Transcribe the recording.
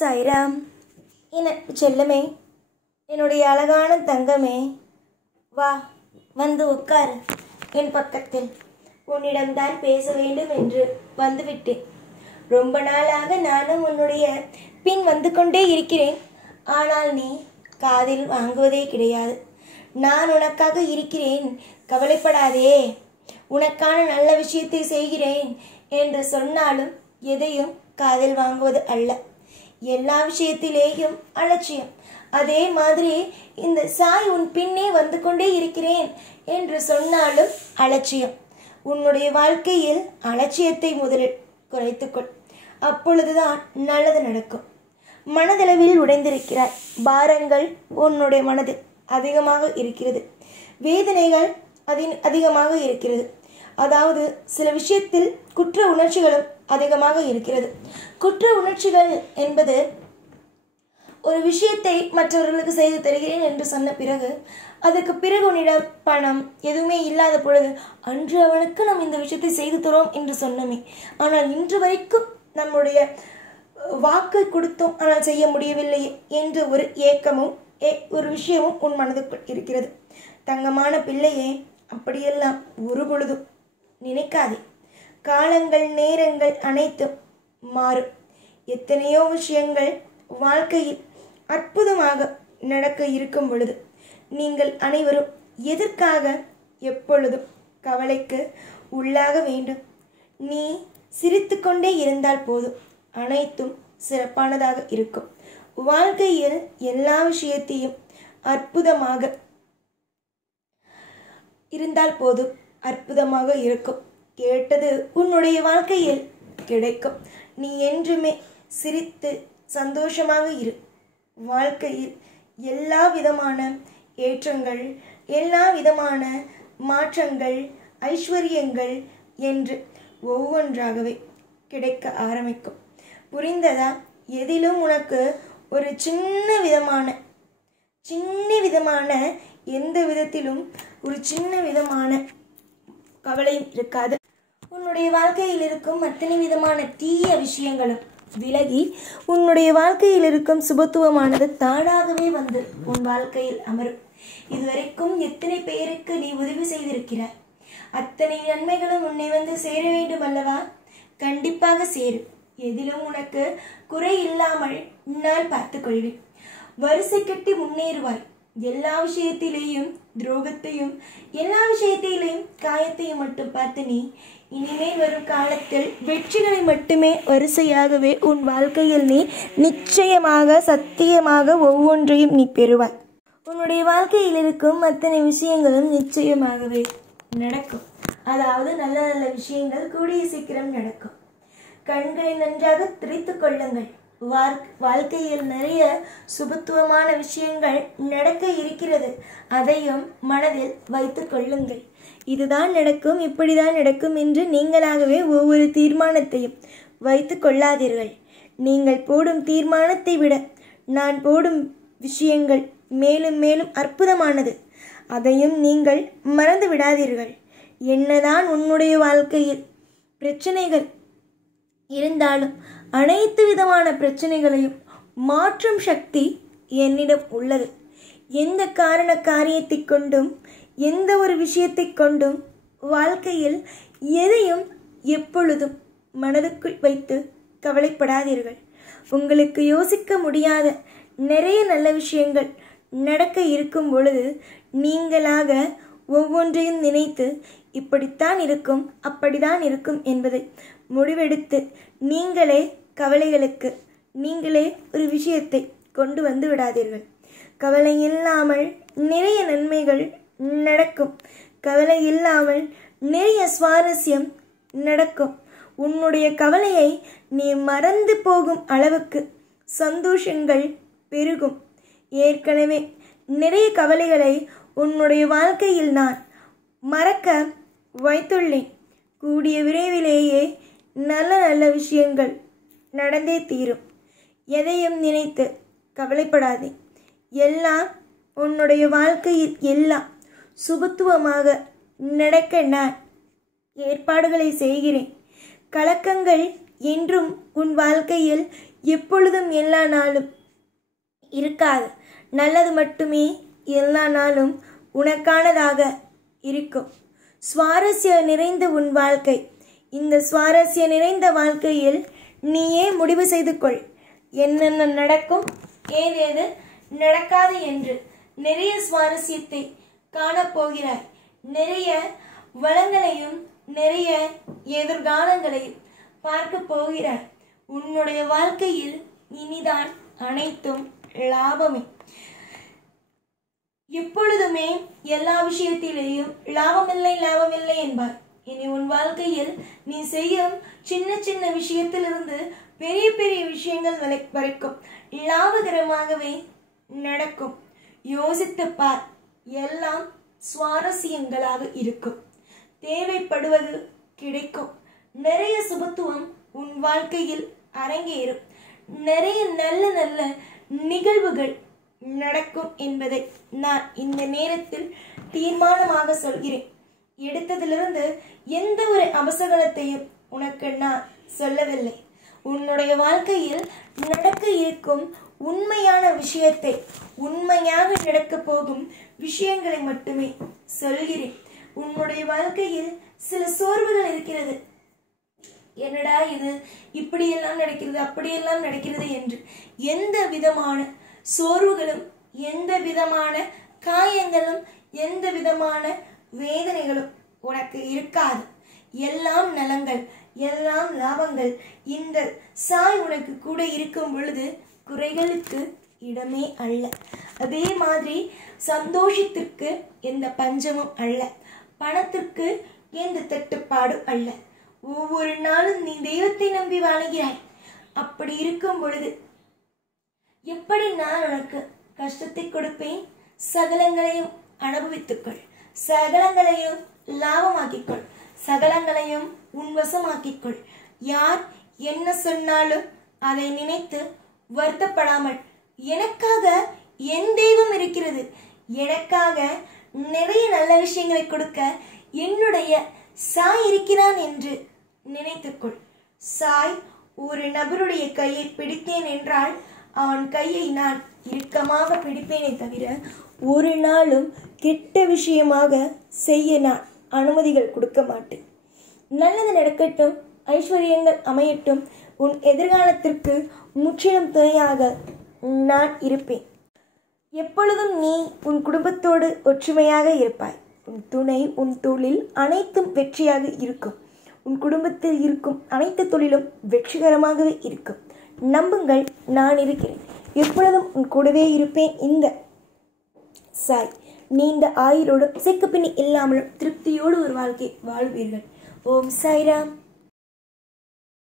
சாய்ராம். என் செல்லமே, என்னுடைய அழகான தங்கமே, வா, வந்து உட்காரு என் பக்கத்தில். உன்னிடம்தான் பேச வேண்டும் என்று வந்துவிட்டேன். ரொம்ப நாளாக நானும் உன்னுடைய பின் வந்து கொண்டே இருக்கிறேன். ஆனால் நீ காதில் வாங்குவதே கிடையாது. நான் உனக்காக இருக்கிறேன், கவலைப்படாதே, உனக்கான நல்ல விஷயத்தை செய்கிறேன் என்று சொன்னாலும் எதையும் காதில் வாங்குவது அல்ல. எல்லா விஷயத்திலேயும் அலட்சியம். அதே மாதிரி இந்த சாய் உன் பின்னே வந்து கொண்டே இருக்கிறேன் என்று சொன்னாலும் அலட்சியம். உன்னுடைய வாழ்க்கையில் அலட்சியத்தை முதலில் குறைத்துக்கொள். அப்பொழுதுதான் நல்லது நடக்கும். மனதளவில் உடைந்திருக்கிறாய். பாரங்கள் உன்னுடைய மனதில் அதிகமாக இருக்கிறது. வேதனைகள் அதிகமாக இருக்கிறது. அதாவது சில விஷயத்தில் குற்ற உணர்ச்சிகளும் அதிகமாக இருக்கிறது. குற்ற உணர்ச்சிகள் என்பது ஒரு விஷயத்தை மற்றவர்களுக்கு செய்து தருகிறேன் என்று சொன்ன பிறகு, அதுக்கு பிறகு உன்னிடம் பணம் எதுவுமே இல்லாத பொழுது, அன்று அவனுக்கு நாம் இந்த விஷயத்தை செய்து தரோம் என்று சொன்னோமே, ஆனால் இன்று வரைக்கும் நம்முடைய வாக்கு கொடுத்தோம் ஆனால் செய்ய முடியவில்லை என்ற ஒரு ஏக்கமும் ஒரு விஷயமும் உன் மனதுக்குள் இருக்கிறது. தங்கமான பிள்ளையே, அப்படியெல்லாம் ஒரு பொழுதும் நினைக்காதே. காலங்கள் நேரங்கள் அனைத்தும் மாறும். எத்தனையோ விஷயங்கள் வாழ்க்கையில் அற்புதமாக நடக்க இருக்கும் பொழுது நீங்கள் அனைவரும் எதற்காக எப்பொழுதும் கவலைக்கு உள்ளாக வேண்டும்? நீ சிரித்து கொண்டே இருந்தால் போதும், அனைத்தும் சிறப்பானதாக இருக்கும். வாழ்க்கையில் எல்லா விஷயத்தையும் அற்புதமாக இருந்தால் போதும், அற்புதமாக இருக்கும். கேட்டது உன்னுடைய வாழ்க்கையில் கிடைக்கும். நீ என்றுமே சிரித்து சந்தோஷமாக இரு. வாழ்க்கையில் எல்லா விதமான ஏற்றங்கள், எல்லா விதமான மாற்றங்கள், ஐஸ்வர்யங்கள் என்று ஒவ்வொன்றாகவே கிடைக்க ஆரம்பிக்கும். புரிந்ததா? எதிலும் உனக்கு ஒரு சின்ன விதமான எந்த விதத்திலும் ஒரு சின்ன விதமான கவலையும் இருக்காது. உன்னுடைய வாழ்க்கையில் இருக்கும் அத்தனை விதமான தீய விஷயங்களும் விலகி உன்னுடைய வாழ்க்கையில் இருக்கும் சுபத்துவமானது தானாகவே வந்து உன் வாழ்க்கையில் அமரும். இதுவரைக்கும் எத்தனை பேருக்கு நீ உதவி செய்திருக்கிறாய்? அத்தனை நன்மைகளும் உன்னை வந்து சேர வேண்டும் அல்லவா? கண்டிப்பாக சேரும். எதிலும் உனக்கு குறை இல்லாமல் நான் பார்த்துக் கொள்வேன். வரிசை கட்டி முன்னேறுவாய். எல்லா விஷயத்திலேயும் துரோகத்தையும், எல்லா விஷயத்திலேயும் காயத்தையும் மட்டும் பார்த்து நீ இனிமேல் வரும் காலத்தில் வெற்றிகளை மட்டுமே வரிசையாகவே உன் வாழ்க்கையில் நீ நிச்சயமாக சத்தியமாக ஒவ்வொன்றையும் நீ பெறுவாய். உன்னுடைய வாழ்க்கையில் இருக்கும் அத்தனை விஷயங்களும் நிச்சயமாகவே நடக்கும். அதாவது நல்ல நல்ல விஷயங்கள் கூடிய சீக்கிரம் நடக்கும். கண்களை நன்றாக திரைத்து கொள்ளுங்கள். வாழ்க்கையில் நிறைய சுபத்துவமான விஷயங்கள் நடக்க இருக்கிறது. அதையும் மனதில் வைத்து கொள்ளுங்கள். இதுதான் நடக்கும், இப்படிதான் நடக்கும் என்று நீங்களாகவே ஒவ்வொரு தீர்மானத்தையும் வைத்து கொள்ளாதீர்கள். நீங்கள் போடும் தீர்மானத்தை விட நான் போடும் விஷயங்கள் மேலும் மேலும் அற்புதமானது. அதையும் நீங்கள் மறந்து விடாதீர்கள். என்னதான் உன்னுடைய வாழ்க்கையில் பிரச்சனைகள் இருந்தாலும் அனைத்து விதமான பிரச்சனைகளையும் மாற்றும் சக்தி என்னிடம் உள்ளது. எந்த காரியத்தை கொண்டும், எந்த ஒரு விஷயத்தை கொண்டும் வாழ்க்கையில் எதையும் எப்பொழுதும் மனதுக்குள் வைத்து கவலைப்படாதீர்கள். உங்களுக்கு யோசிக்க முடியாத நிறைய நல்ல விஷயங்கள் நடக்க இருக்கும் பொழுது நீங்களாக ஒவ்வொன்றையும் நினைத்து இப்படித்தான் இருக்கும், அப்படித்தான் இருக்கும் என்பதை முடிவெடுத்து நீங்களே கவலைகளுக்கு நீங்களே ஒரு விஷயத்தை கொண்டு வந்து விடாதீர்கள். கவலை இல்லாமல் நிறைய நன்மைகள் நடக்கும். கவலை இல்லாமல் நிறைய சுவாரஸ்யம் நடக்கும். உன்னுடைய கவலையை நீ மறந்து போகும் அளவுக்கு சந்தோஷங்கள் பெருகும். ஏற்கனவே நிறைய கவலைகளை உன்னுடைய வாழ்க்கையில் நான் மறக்க வைத்துள்ளேன். கூடிய விரைவிலேயே நல்ல நல்ல விஷயங்கள் நடந்தே தீரும். எதையும் நினைத்து கவலைப்படாதே. எல்லாம் உன்னுடைய வாழ்க்கையில் எல்லாம் சுபத்துவமாக நடக்க நான் ஏற்பாடுகளை செய்கிறேன். கலக்கங்கள் என்றும் உன் வாழ்க்கையில் எப்பொழுதும் எல்லா நாளும் இருக்காது. நல்லது மட்டுமே எல்லா நாளும் உனக்கானதாக இருக்கும். சுவாரஸ்யம் நிறைந்த உன் வாழ்க்கை. இந்த சுவாரஸ்யம் நிறைந்த வாழ்க்கையில் நீயே முடிவு செய்து கொள். என்னென்ன நடக்கும், ஏதேது நடக்காது என்று. நிறைய சுவாரஸ்யத்தை காணப்போகிறாய். நிறைய வளங்களையும் நிறைய எதிர்காலங்களையும் பார்க்க போகிறாய். உன்னுடைய வாழ்க்கையில் இனிதான் அனைத்தும் லாபமே. எப்பொழுதுமே எல்லா விஷயத்திலேயும் லாபமில்லை என்பார். இனி உன் வாழ்க்கையில் நீ செய்யும் சின்ன சின்ன விஷயத்திலிருந்து பெரிய பெரிய விஷயங்கள் வரைக்கும் லாபகரமாகவே நடக்கும். யோசித்து பார். எல்லாம் சுவாரஸ்யங்களாக இருக்கும். தேவைப்படுவது கிடைக்கும். நிறைய சுபத்துவம் உன் வாழ்க்கையில் அரங்கேறும். நிறைய நல்ல நல்ல நிகழ்வுகள் நடக்கும் என்பதை நான் இந்த நேரத்தில் தீர்மானமாக சொல்கிறேன். எடுத்ததிலிருந்து எந்த ஒரு அவசரத்தையும் உனக்கு நான் சொல்லவில்லை. உன்னுடைய வாழ்க்கையில் நடக்க இருக்கும் உண்மையான விஷயத்தை, உண்மையாக நடக்க போகும் விஷயங்களை மட்டுமே சொல்கிறேன். உன்னுடைய வாழ்க்கையில் சில சோர்வுகள் இருக்கிறது. என்னடா இது, இப்படியெல்லாம் நடக்கிறது, அப்படியெல்லாம் நடக்கிறது என்று எந்த விதமான சோர்வுகளும், எந்த விதமான காயங்களும், எந்த விதமான வேதனைகளும் உனக்கு இருக்காது. எல்லாம் நலங்கள், எல்லாம் லாபங்கள். இந்த சாய் உனக்கு கூட இருக்கும் பொழுது குறைகளுக்கு இடமே அல்ல. அதே மாதிரி சந்தோஷத்திற்கு எந்த பஞ்சமும் அல்ல. பணத்திற்கு எந்த தட்டுப்பாடும் அல்ல. ஒவ்வொரு நாளும் நீ தெய்வத்தை நம்பி வாழ்கிறாய். அப்படி இருக்கும் பொழுது எப்படி நான் உனக்கு கஷ்டத்தை கொடுப்பேன்? சகலங்களையும் அனுபவித்துக்கொள். சகலங்களையும் லாபமாக்கிக்கொள். சகலங்களையும் உன்வசமாக்கிக்கொள். யார் என்ன சொன்னாலும் அதை நினைத்து வருத்தப்படாமல், எனக்காக என் தெய்வம் இருக்கிறது, எனக்காக நிறைய நல்ல விஷயங்களை கொடுக்க என்னுடைய சாய் இருக்கிறான் என்று நினைத்துக்கொள். சாய் ஒரு நபருடைய கையை பிடித்தேன் என்றால் அவன் கையை நான் இறுக்கமாக பிடிப்பேனே தவிர ஒரு நாளும் கெட்ட விஷயமாக செய்ய நான் அனுமதிகள் கொடுக்க மாட்டேன். நல்லது நடக்கட்டும், ஐஸ்வர்யங்கள் அமையட்டும். உன் எதிர்காலத்திற்கு முற்றிலும் துணையாக நான் இருப்பேன். எப்பொழுதும் நீ உன் குடும்பத்தோடு ஒற்றுமையாக இருப்பாய். உன் துணை, உன் தொழில் அனைத்தும் வெற்றியாக இருக்கும். உன் குடும்பத்தில் இருக்கும் அனைத்து தொழிலும் வெற்றிகரமாகவே இருக்கும். நம்புங்கள், நான் இருக்கிறேன். எப்பொழுதும் உன் கூடவே இருப்பேன். இந்த சாய் நீண்ட ஆயுளோடும் சிக்குப்பிணி இல்லாமலும் திருப்தியோடு ஒரு வாழ்க்கை வாழ்வீர்கள். ஓம் சாய்ராம்.